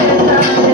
Música